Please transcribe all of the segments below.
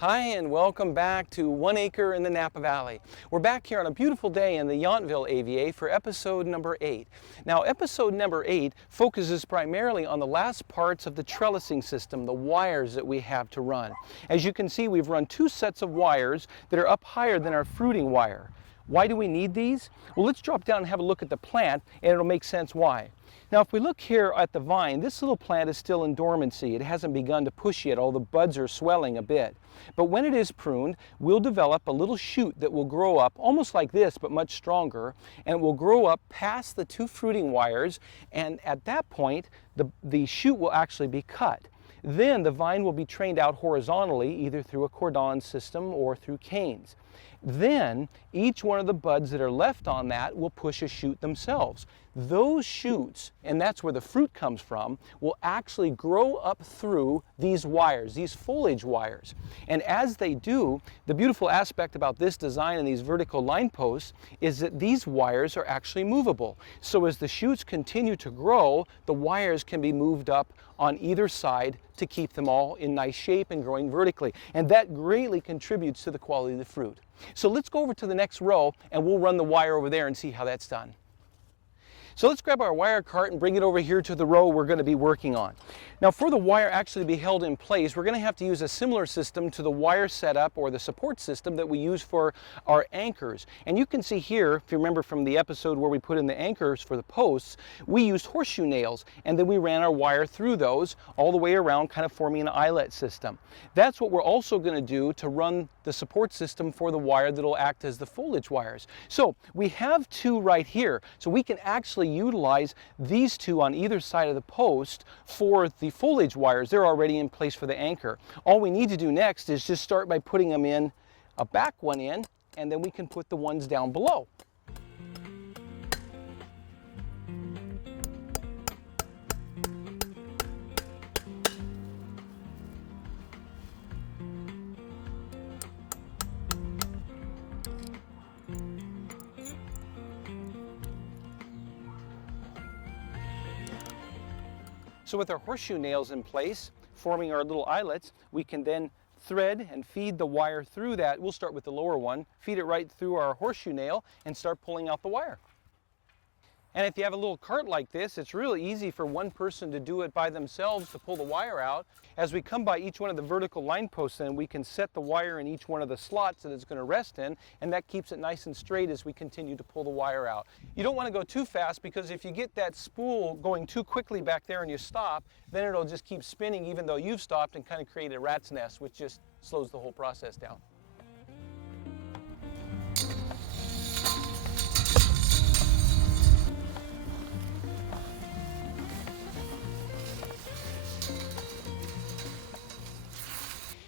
Hi and welcome back to 1 Acre in the Napa Valley. We're back here on a beautiful day in the Yountville AVA for episode number 8. Now episode number 8 focuses primarily on the last parts of the trellising system, the wires that we have to run. As you can see, we've run 2 sets of wires that are up higher than our fruiting wire. Why do we need these? Well, let's drop down and have a look at the plant and it'll make sense why. Now if we look here at the vine, this little plant is still in dormancy. It hasn't begun to push yet, all the buds are swelling a bit. But when it is pruned, we'll develop a little shoot that will grow up almost like this, but much stronger, and it will grow up past the 2 fruiting wires, and at that point, the shoot will actually be cut. Then the vine will be trained out horizontally, either through a cordon system or through canes. Then each one of the buds that are left on that will push a shoot themselves. Those shoots, and that's where the fruit comes from, will actually grow up through these wires, these foliage wires. And as they do, the beautiful aspect about this design and these vertical line posts is that these wires are actually movable. So as the shoots continue to grow, the wires can be moved up on either side to keep them all in nice shape and growing vertically. And that greatly contributes to the quality of the fruit. So let's go over to the next row and we'll run the wire over there and see how that's done. So let's grab our wire cart and bring it over here to the row we're going to be working on. Now for the wire actually to be held in place, we're going to have to use a similar system to the wire setup or the support system that we use for our anchors. And you can see here, if you remember from the episode where we put in the anchors for the posts, we used horseshoe nails and then we ran our wire through those all the way around, kind of forming an eyelet system. That's what we're also going to do to run the support system for the wire that will act as the foliage wires. So we have 2 right here, so we can actually utilize these 2 on either side of the post for the foliage wires. They're already in place for the anchor. All we need to do next is just start by putting them in, a back one in, and then we can put the ones down below. So with our horseshoe nails in place, forming our little eyelets, we can then thread and feed the wire through that. We'll start with the lower one, feed it right through our horseshoe nail and start pulling out the wire. And if you have a little cart like this, it's really easy for one person to do it by themselves to pull the wire out. As we come by each one of the vertical line posts, then we can set the wire in each one of the slots that it's going to rest in, and that keeps it nice and straight as we continue to pull the wire out. You don't want to go too fast, because if you get that spool going too quickly back there and you stop, then it'll just keep spinning even though you've stopped and kind of create a rat's nest, which just slows the whole process down.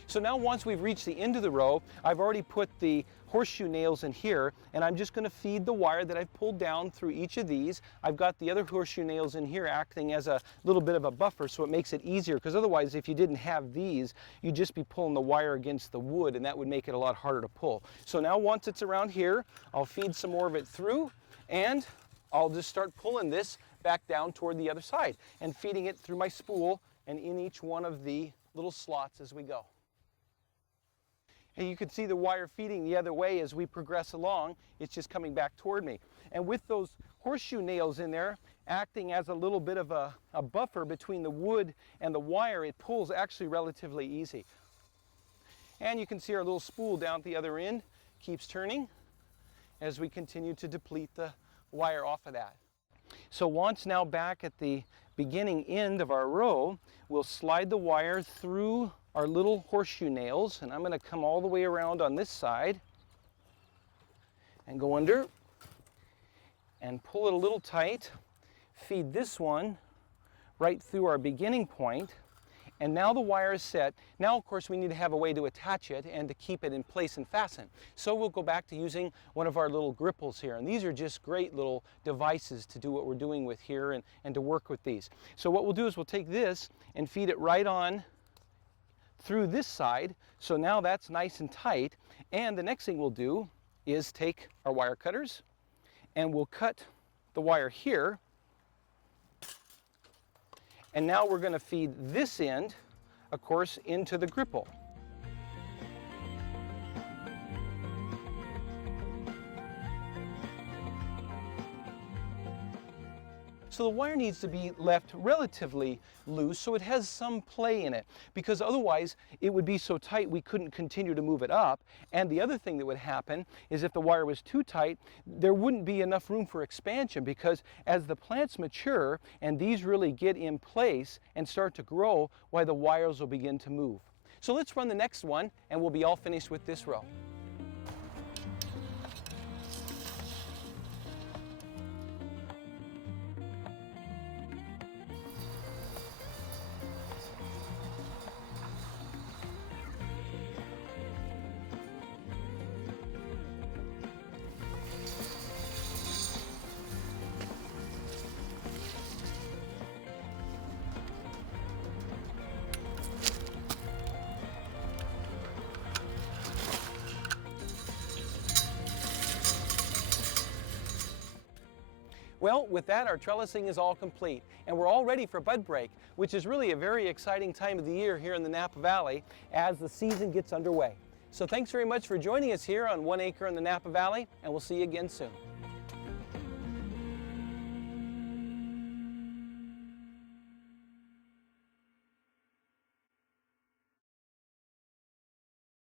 So now once we've reached the end of the row, I've already put the horseshoe nails in here, and I'm just going to feed the wire that I've pulled down through each of these. I've got the other horseshoe nails in here acting as a little bit of a buffer, so it makes it easier, because otherwise if you didn't have these, you'd just be pulling the wire against the wood, and that would make it a lot harder to pull. So now once it's around here, I'll feed some more of it through, and I'll just start pulling this back down toward the other side and feeding it through my spool and in each one of the little slots as we go. And you can see the wire feeding the other way as we progress along. It's just coming back toward me. And with those horseshoe nails in there, acting as a little bit of a buffer between the wood and the wire, it pulls actually relatively easy. And you can see our little spool down at the other end keeps turning as we continue to deplete the wire off of that. So once now back at the beginning end of our row, we'll slide the wire through our little horseshoe nails, and I'm going to come all the way around on this side and go under and pull it a little tight, feed this one right through our beginning point, and now the wire is set. Now of course we need to have a way to attach it and to keep it in place and fasten. So we'll go back to using one of our little gripples here, and these are just great little devices to do what we're doing with here and to work with these. So what we'll do is we'll take this and feed it right on through this side, so now that's nice and tight. And the next thing we'll do is take our wire cutters and we'll cut the wire here, and now we're going to feed this end, of course, into the gripple. So the wire needs to be left relatively loose so it has some play in it, because otherwise it would be so tight we couldn't continue to move it up. And the other thing that would happen is if the wire was too tight, there wouldn't be enough room for expansion, because as the plants mature and these really get in place and start to grow, why the wires will begin to move. So let's run the next one and we'll be all finished with this row. Well, with that, our trellising is all complete, and we're all ready for bud break, which is really a very exciting time of the year here in the Napa Valley as the season gets underway. So thanks very much for joining us here on 1 Acre in the Napa Valley, and we'll see you again soon.